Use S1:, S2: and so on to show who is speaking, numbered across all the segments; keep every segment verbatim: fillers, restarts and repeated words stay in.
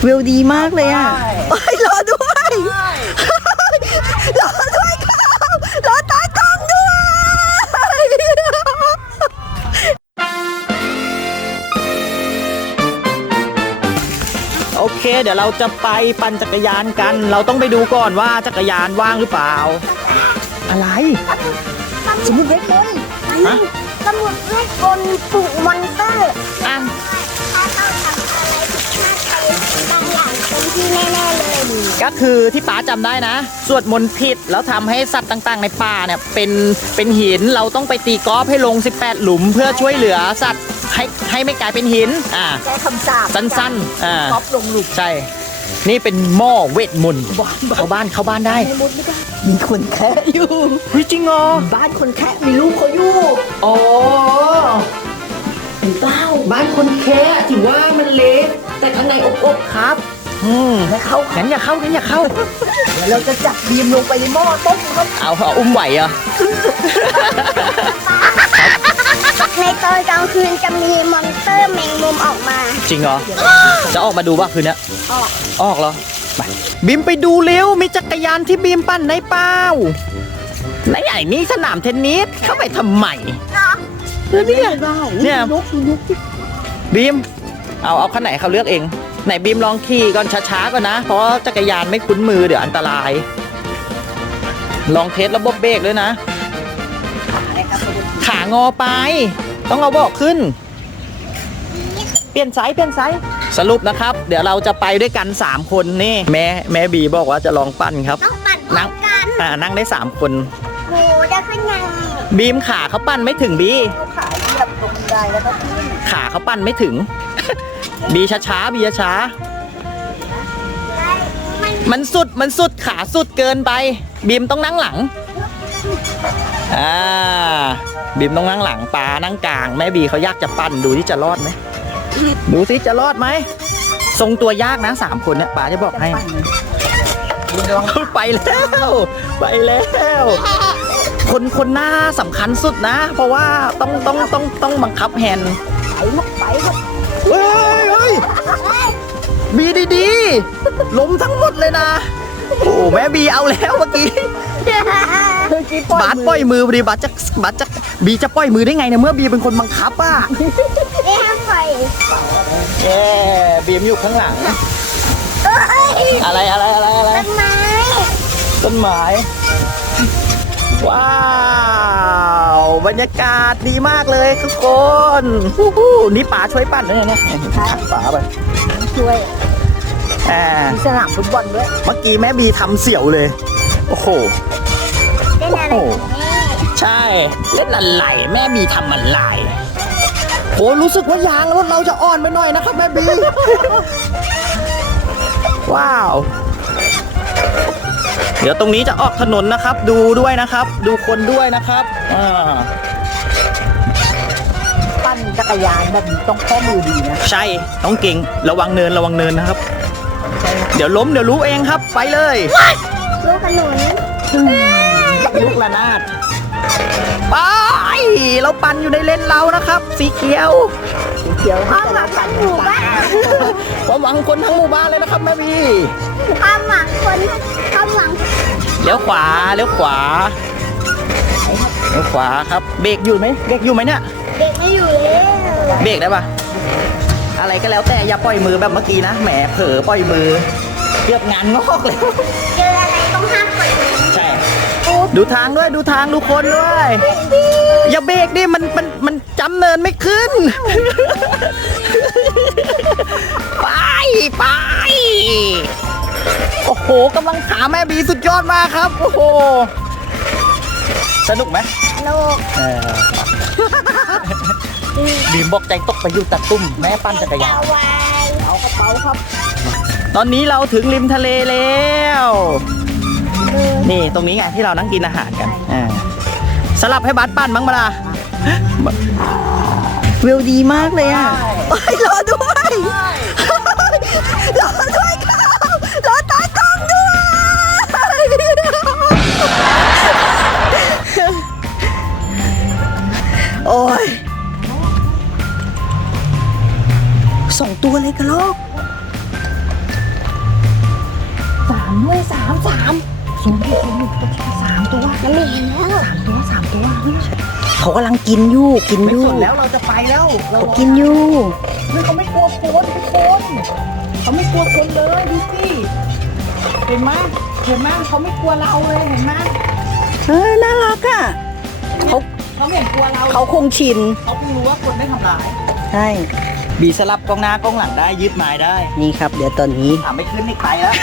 S1: วิวดีมากเลยอ่ะโอ้ยรอด้วยรอด้วยครับรอตากล้องด้วยโอเคเดี๋ยวเราจะไปปั่นจักรยานกันเราต้องไปดูก่อนว่าจักรยานว่างหรือเปล่าอะไรสมุดเวทมนต์ฮะ
S2: สมุดเวทมนต์ปลุกมอนเตอร์
S1: อ่ะ
S2: ถ้าต้องทำอะไรผิดพลาดไปบางอย่างเป็นที่แน่ๆเลย
S1: ก็คือที่ป๋าจำได้นะสวดมนต์ผิดแล้วทำให้สัตว์ต่างๆในป่าเนี่ยเป็นเป็นหินเราต้องไปตีกอล์ฟให้ลงสิบแปดหลุมเพื่อช่วยเหลือสัตว์ให้ให้ไม่กลายเป็นหินอ่า
S2: ใช้คำสาป
S1: สั้นๆอ่าก
S2: อล์ฟลงหลุม
S1: ใช่นี่เป็นหม้อเวทมนต์เข้าบ้านเข้าบ้านได้
S2: มีคนแคะอยู่
S1: จริงเหรอ
S2: บ้านคนแคะมีลูกเขาอยู่
S1: อ๋อ
S2: เห็นเปล่า
S1: บ้านคนแคะถือว่ามันเล็กแต่ข้างในอบๆครับอืม
S2: ไม่เข้า
S1: งั้นอย่าเข้างั้นอย่าเข้า
S2: เดี๋ยวเราจะจับบีมลงไปในหม้อต้มครับ
S1: เอาเอาอุ้มไหวเหรอ
S2: ในตอนกลางคืนจะมีมอนสเตอร์แมงมุมออกมา
S1: จริงเหรอจะออกมาดูป่ะคืนนี้
S2: ออก
S1: ออกเหรอไปบีมไปดูเร็วมีจักรยานที่บีมปั่นในเปล่าไหนใหญ่นี่สนามเทนนิสเข้าไปทำไมเนี่ยเนี่ยบีมเอาเอาคันไหนเขาเลือกเองไหนบีมลองขี่ก่อนช้าๆก่อนนะเพราะจักรยานไม่คุ้นมือเดี๋ยวอันตรายลองเทสระบบเบรกด้วยนะขางอไปต้องเอาเบาะขึ้นเปลี่ยนไซส์เปลี่ยนไซส์สรุปนะครับเดี๋ยวเราจะไปด้วยกันสามคนนี่แม่แม่บีบอกว่าจะลองปั่นครับ
S2: ต้องปั่นพร้อมกัน
S1: อ่านั่งได้สามคน
S2: โหจะขึ้นยัง
S1: บีมขาเขาปั่นไม่ถึงบี
S2: ขาเหยียบตรงบันไดแล้วก็ขึ้น
S1: ขาเขาปั่นไม่ถึงบีช้าๆบีช้ามันสุดมันสุดขาสุดเกินไปบีมต้องนั่งหลังอ่าบีมต้องนั่งหลังปานั่งกลางแม่บีเขายากจะปั่นดูที่จะรอดไหมดูสิจะรอดไหมทรงตัวยากนะสามคนเนี่ยป๋าจะบอกให้ไปแล้วไปแล้วคนคนหน้าสำคัญสุดนะเพราะว่าต้องต้องต้องต้องบังคับแฮนด์
S2: ไปครับไปครับ
S1: เฮ้ยเฮ้ยบีดีๆล้มทั้งหมดเลยนะโอ้แม่บีเอาแล้วเมื่อกี้บาสปล่อยมือบีบาสจะบาสจะบีจะปล่อยมือได้ไงเนี่ยเมื่อบีเป็นคนบังคับอ่ะ
S2: เอ๊ะปล่อย
S1: เย้บีมอยู่ข้างหลังอะไรอะไรอะไรอะไร
S2: ต้นไม้
S1: ต้นไม้ว้าวบรรยากาศดีมากเลยทุกคนนี่ป๋าช่วยปั่นด้วยเนี่ยขัดป๋าไป
S2: ช่วย
S1: อ่า
S2: สนามฟุตบอลด้วย
S1: เมื่อกี้แม่บีทำเสี่ยวเลยโอ้โห
S2: เล่นอะไร
S1: ใช่เล่นอะไรแม่บีทำอะไรโหรู้สึกว่ายางรถเราจะอ่อนไปหน่อยนะครับแม่บีว้าวเดี๋ยวตรงนี้จะออกถนนนะครับดูด้วยนะครับดูคนด้วยนะครับอ่า
S2: ปั่นจักรยานแบบนี้ต้องข้อมือดีนะ
S1: ใช่ต้องเก่งระวังเนินระวังเนินนะครับเดี๋ยวล้มเดี๋ยวรู้เองครับไปเลย
S2: ลูกขนุน
S1: ลูกระนาดไปเราปั่นอยู่ในเลนเรานะครับสีเขียว
S2: สีเขียวความหวังทั้งหมู่บ้าน
S1: ความหวังคนทั้งหมู่บ้านเลยนะครับแม่บี
S2: ความหวังคนความหวัง
S1: เลี้ยวขวาเลี้ยวขวาเลี้ยวขวาครับเบรกอยู่ไหมเบรกอยู่ไหมเนี่ย
S2: เบรกไม่อยู่เลย
S1: เบรกได้ปะอะไรก็แล้วแต่อย่าปล่อยมือแบบเมื่อกี้นะแหมเผลอปล่อยมือเกือบงานงอกเลย
S2: เจออะไรต้องห้ามปล่อยมือ
S1: ใช่ดูทางด้วยดูทางดูคนด้วยอย่าเบรกดิมันมันมันจำเนินไม่ขึ้นไปไปโอ้โหกำลังขาแม่บีสุดยอดมากครับโอ้โหสนุกไหม
S2: สนุก
S1: บีมบอกใจตกไปอยู่ตัดตุ้มแม่ปั้นจักรยาน
S2: เอากระเป๋าครับ
S1: ตอนนี้เราถึงริมทะเลแล้วนี่ตรงนี้ไงที่เรานั่งกินอาหารกันสลับให้บัสปั้นมั้งมาล่ะวิวดีมากเลยอ่ะรอด้วยรอด้วยครับรอตากล้องด้วยโอ้ยสองตัวเลยกระโลกามด้วยสามสามสูงที่สูงสามตัว
S2: มันไม่เห็นแล้ว
S1: สามตัวสามตัว
S3: เขากำลังกินอยู่กิน
S1: ไม่
S3: อยู่
S1: สนแล้วเราจะไปแล้วเรา
S3: เขากินอยู่
S1: เฮ้ยเขาไม่กลัวคนทุกคนเขาไม่กลัวคนเลยดูสิเห็นไหมเห็นไหมเขาไม่กลัวเราเลยเห็นไหม
S3: เฮ้ยน่ารักอ่ะเขา
S1: เขาไม่เห็นกลัวเรา
S3: เขาคงชิน
S1: เขาเพิ่งรู้ว่าคนไม่ทำร้าย
S3: ใช่
S1: บีสลับกองหน้ากองหลังได้ยืดไม้ได้
S3: นี่ครับ เดี๋ยวตอนนี้
S1: ถามไม่ขึ้นไม่ไปแล้ว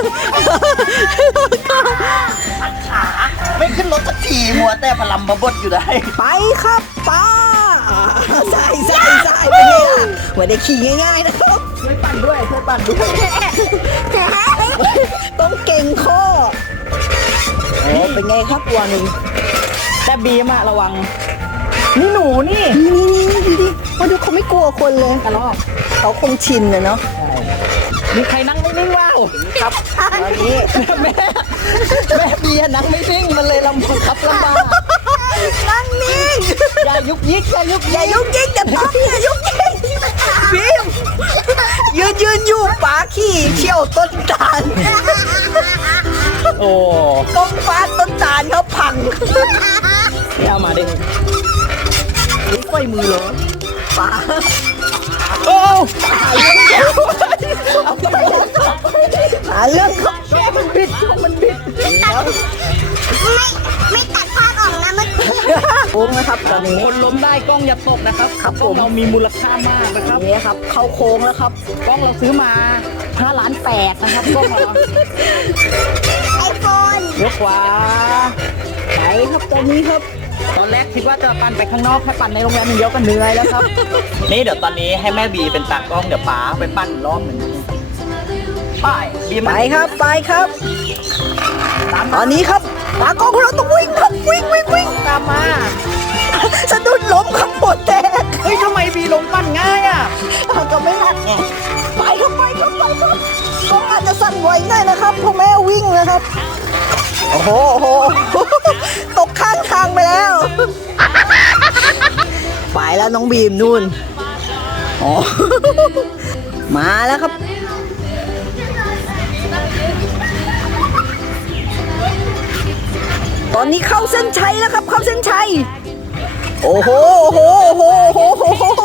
S1: ขาไม่ขึ้นรถสักทีมัวแต่พลัมบะบดอยู่ได้
S3: ไปครับป้าใส่ใส่ใส่ไปเลยอ่ะไม่ได้ขี่ง่ายๆนะครับ
S1: ช่วยปั่นด้วยช่วยปั่นด้วย
S3: ต้องเก่งข้อโอ้เป็นไงครับตัวหนึ่ง
S1: แต่บีมอะระวังนี่หนูนี่
S3: นี่นี่นี่ดูดิมาดูเขาไม่กลัวคนเลย
S1: กระรอก
S3: เขาคงชินเลยเนาะ
S1: มีใครนั่งไม่นิ่งว้าว
S3: ครับตอนนี้
S1: แม่แม่บีอะนั่งไม่นิ่งมันเลยลำบากครับลำบาก
S3: นั่งนิ่ง
S1: อย่ายุกยิกอย่ายุก
S3: อย่ายุกยิกอย่าป้าอย่ายุกยิกพิมยืนยืนอยู่ป๋าขี่เชี่ยวต้นตาล
S1: โอ้
S3: ก้องฟ้าต้นตาลเขาพัง
S1: ไม่เอามาดิ
S3: นี่ก้อยมือเหรอป๋า
S1: โอ้
S3: หาเรื่องเขา
S1: มันบิดมันบิด
S2: ไม่ไม่ตัดภาพออกนะเมื่อกี้
S3: โค้งนะครับตอนนี้
S1: คนล้มได้กล้องอย่าตกนะครับ
S3: ครับ
S1: กล้อง
S3: ผม
S1: เรามีมูลค่ามากนะครับ
S3: นี่ครับ เข้าโค้งแล้วครับ
S1: กล้องเราซื้อมาห้าล้านแปดนะครับกล้องเรา
S2: ไอโฟน
S1: เลี้ยวขวา
S3: ไปครับตอนนี้ครับ
S1: ตอนแรกคิดว่าจะปั่นไปข้างนอกให้ปั่นในโรงแรมอย่างเดียวก็เหนื่อยแล้วครับ นี่เดี๋ยวตอนนี้ให้แม่บีเป็นตากล้องเดี๋ยวป๋าไปปั่นรอบหนึ่งไปบี
S3: ไป
S1: มา
S3: ครับไปครับ
S1: ตาม
S3: ตอนนี้ครับตากล้องของเราต้องวิ่งครับวิ่งวิ่งวิ่ง
S1: ตามมา
S3: สะดุดล้มครับปวดแตก
S1: เฮ้ยทำไมบีลงปั่นง่ายอ่ะ
S3: อาจจะไม่หนักไงไปครับไปครับไปครับก็อาจจะสั่นไหวหน่อยนะครับเพราะแม่วิ่งนะครับ โอ้โหโอ้โห ตกข้างทางไปแล้ว ไปแล้วน้องบีมนู่นอ๋อ มาแล้วครับ ตอนนี้เข้าเส้นชัยแล้วครับ เข้าเส้นชัย โอ้โหโอ้โหโอ้โหโอ้โหโอ้โห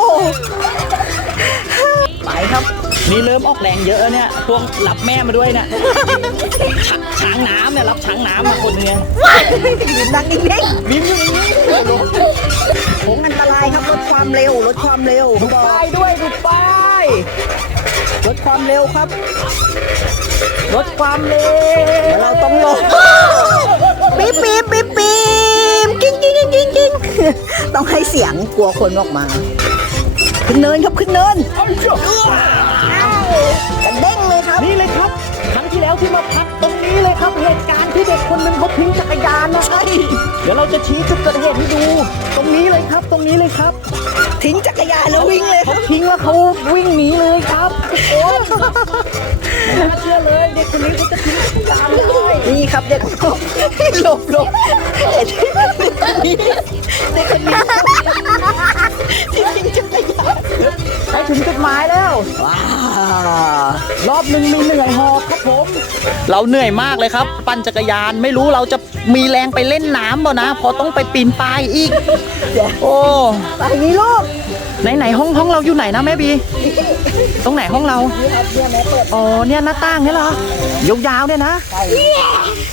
S3: ไปครับ
S1: นี่เริ่มออกแรงเยอะแล้วเนี่ยพวงรับแม่มาด้วยเนี่ยช้างช้างน้ำเนี่ยรับช้างน้ำมาคนนึง
S3: ยืนนั่งนิ่ง
S1: บีมอยู่อย่างนี้
S3: ๆโค้งอันตรายครับลดความเร็วลดความเร็ว
S1: ดู
S3: บอก
S1: ป้ายด้วยดูป้ายลดความเร็วครับลดความเร็ว
S3: เราต้องลงปี๊บปี๊บปี๊บปี๊บกิ้งกิ้งกิ้งกิ้งกิ้งต้องให้เสียงกลัวคนออกมาขึ้นเนินครับขึ้นเนิน
S1: เอาเถอะ
S3: กระเด้งเลยครับ
S1: นี่เลยครับครั้งที่แล้วที่มาพักตรงนี้เลยครับเหตุการณ์ที่เด็กคนหนึ่งเขาทิ้งจักรยานนะใช่เดี๋ยวเราจะชี้จุดเกิดเหตุให้ดู ตรงนี้เลยครับ ตรงนี้เลยครับ
S3: ทิ้งจักรยานแล้ววิ่งเลยค
S1: เขา
S3: รับ
S1: ทิ้งแล้วเขาวิ่งหนีเลยครับโอ้ไม่น่าเชื่อเลยเด็กคนนี้เขาจะทิ้งจักรยานเลย
S3: นี่ครับเด็กหลบหลบเด็กคนนี้เด็กคนนี้ที่ทิ้งจักรยาน
S1: ไปถึงจุดหมายแล้ว
S3: ว้าว
S1: รอบหนึ่งมีเหนื่อยหอบครับผม เราเหนื่อยมากเลยครับ ปั่นจักรยานไม่รู้เราจะมีแรงไปเล่นน้ำเปล่านะเพอต้องไปปีนป่ายอีก
S3: เดี๋ยว
S1: โอ้
S3: ไปนี่ลูก
S1: ไหนไหนห้องห้องเราอยู่ไหนนะแม่บี ตรงไหนห้องเรา
S3: นี่ครับเนี่ยแม่เปิด
S1: อ๋อเนี่ยหน้าต่างเนี่ยเหรอยาวๆเนี่ยนะ
S3: ไป